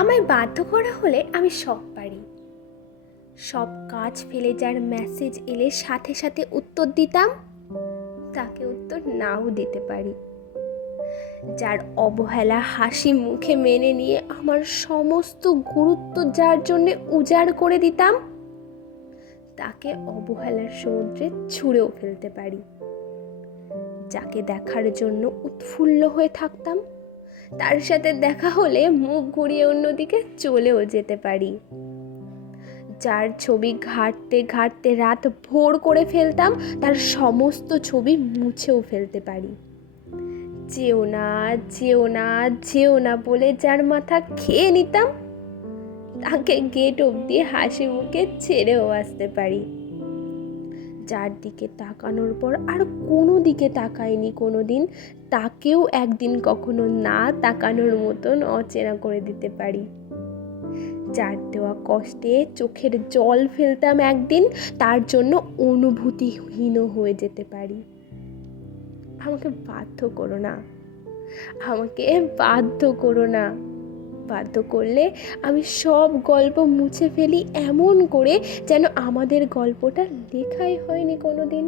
আমায় বাধ্য করা হলে আমি সব পারি। সব কাজ ফেলে যার মেসেজ এলে সাথে সাথে উত্তর দিতাম, তাকে উত্তর নাও দিতে পারি। যার অবহেলা হাসি মুখে মেনে নিয়ে আমার সমস্ত গুরুত্ব যার জন্যে উজাড় করে দিতাম, তাকে অবহেলার সমুদ্রে ছুঁড়েও ফেলতে পারি। যাকে দেখার জন্য উৎফুল্ল হয়ে থাকতাম, তার সাথে দেখা হলে মুখ ঘুরিয়ে অন্যদিকে চলেও যেতে পারি। যার ছবি ঘাঁটতে ঘাঁটতে রাত ভোর করে ফেলতাম, তার সমস্ত ছবি মুছেও ফেলতে পারি। যেও না, যেও না, যেও না বলে যার মাথা খেয়ে নিতাম, তাকে গেট অবধি হাসি মুখে ছেড়েও আসতে পারি। যার দিকে তাকানোর পর আর কোনো দিকে তাকাইনি কোনোদিন, তাকেও একদিন কখনো না তাকানোর মতন অচেনা করে দিতে পারি। যার দেওয়া কষ্টে চোখের জল ফেলতাম একদিন, তার জন্য অনুভূতিহীন হয়ে যেতে পারি। আমাকে বাধ্য করো না, আমাকে বাধ্য করো না। বাধ্য করলে আমি সব গল্প মুছে ফেলি এমন করে যেন আমাদের গল্পটা লেখাই হয়নি কোনোদিন।